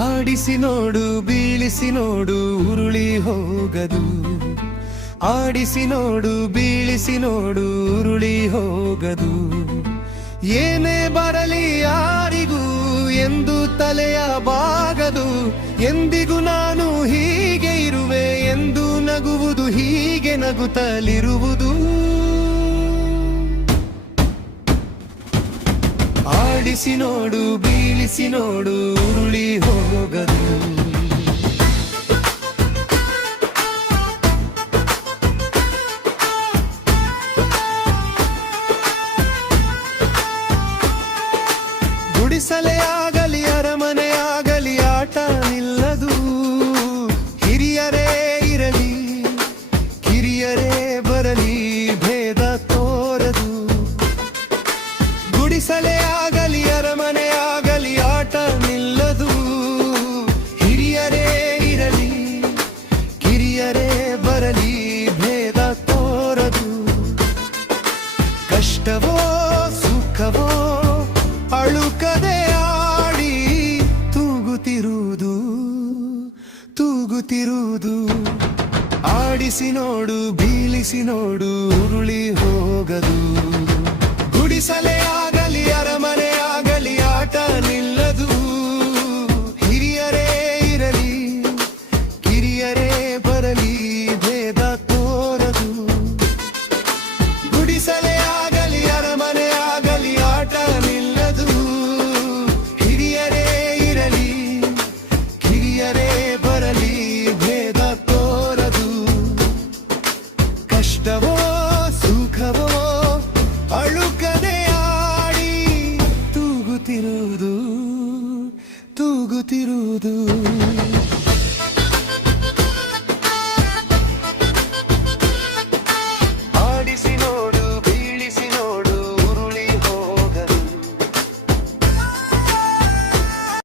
ಆಡಿಸಿ ನೋಡು ಬೀಳಿಸಿ ನೋಡು ಉರುಳಿ ಹೋಗದು. ಆಡಿಸಿ ನೋಡು ಬೀಳಿಸಿ ನೋಡು ಉರುಳಿ ಹೋಗದು. ಏನೇ ಬರಲಿ ಯಾರಿಗೂ ಎಂದು ತಲೆಯ ಬಾಗದು. ಎಂದಿಗೂ ನಾನು ಹೀಗೆ ಇರುವೆ ಎಂದು ನಗುವುದು, ಹೀಗೆ ನಗುತ್ತಲಿರುವುದು. ಆಡಿಸಿ ನೋಡು ಬೀಳಿಸಿ ನೋಡು ಉರುಳಿ ಹೋಗದು. ಗುಡಿಸಲೇ ಆಗಲಿ ಅರಮನೆ ಆಗಲಿ ಆಟ ನಿಲ್ಲದು. ಹಿರಿಯರೇ ಇರಲಿ ಕಿರಿಯರೇ ಬರಲಿ ಭೇದ ತೋರದು. ಗುಡಿಸಲೇ ಆಗಲಿ ಅರಮನೆ ಆಗಲಿ ಆಟ ನಿಲ್ಲದು. ಹಿರಿಯರೇ ಇರಲಿ ಕಿರಿಯರೇ ಬರಲಿ ಭೇದ ತೋರದು. ಕಷ್ಟವೋ ಸುಖವೋ ಅಳುಕದೆ ಆಡಿ ತೂಗುತ್ತಿರುವುದು ತೂಗುತ್ತಿರುವುದು. ಆಡಿಸಿ ನೋಡು ಬೀಳಿಸಿ ನೋಡು ಉರುಳಿ ಹೋಗದು. ಗುಡಿಸಲೇ ಆಗಲಿ ಅರಮನೆ ಆಗಲಿ ಆಟ ನಿಲ್ಲದು. ಹಿರಿಯರೇ ಇರಲಿ ಕಿರಿಯರೇ ಬರಲಿ ಭೇದ ತೋರದು. ಗುಡಿಸಲೇ ಆಗಲಿ ಅರಮನೆ ಆಗಲಿ ಆಟ ನಿಲ್ಲದು. ಹಿರಿಯರೇ ಇರಲಿ ಕಿರಿಯರೇ ಬರಲಿ ಭೇದ ತೋರದು. ಕಷ್ಟವೋ